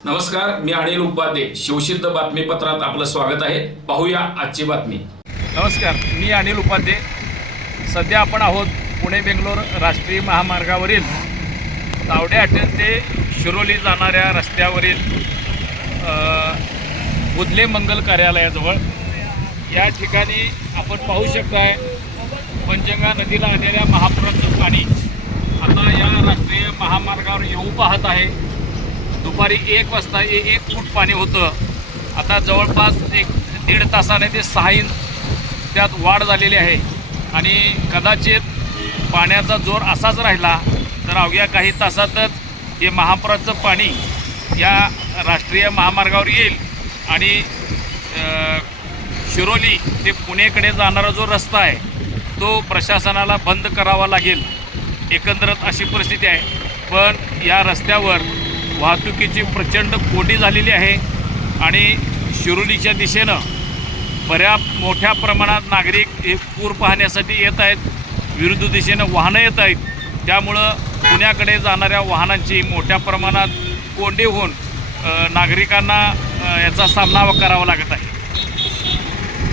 नमस्कार मी अनिल उपाध्ये. शिवसिद्ध बातमीपत्रात आपलं स्वागत आहे. पाहूया आजची बातमी. नमस्कार मी अनिल उपाध्ये. सध्या आपण आहोत पुणे बेंगलोर राष्ट्रीय महामार्गावरील तावडे अटेल ते शिरोली जाणाऱ्या रस्त्यावरील बुधले मंगल कार्यालयाजवळ. या ठिकाणी आपण पाहू शकताय पंचगंगा नदीला आलेल्या महापुराचं पाणी आता या राष्ट्रीय महामार्गावर येऊ पाहत आहे. दुपारी एक वाजता ए एक फूट पाणी होतं. आता जवळपास एक दीड तासाने ते सहा इंच त्यात वाढ झालेली आहे. आणि कदाचित पाण्याचा जोर असाच राहिला तर अवघ्या काही तासातच हे महापुराचं पाणी या राष्ट्रीय महामार्गावर येईल. आणि शिरोली ते पुणेकडे जाणारा जो रस्ता आहे तो प्रशासनाला बंद करावा लागेल. एकंदरच अशी परिस्थिती आहे. पण या रस्त्यावर वाहतुकीची प्रचंड कोंडी झालेली आहे आणि शिरोलीच्या दिशेनं बऱ्या मोठ्या प्रमाणात नागरिक हे पूर पाहण्यासाठी येत आहेत. विरुद्ध दिशेनं वाहनं येत आहेत. त्यामुळं पुण्याकडे जाणाऱ्या वाहनांची मोठ्या प्रमाणात कोंडी होऊन नागरिकांना याचा सामना करावा लागत आहे.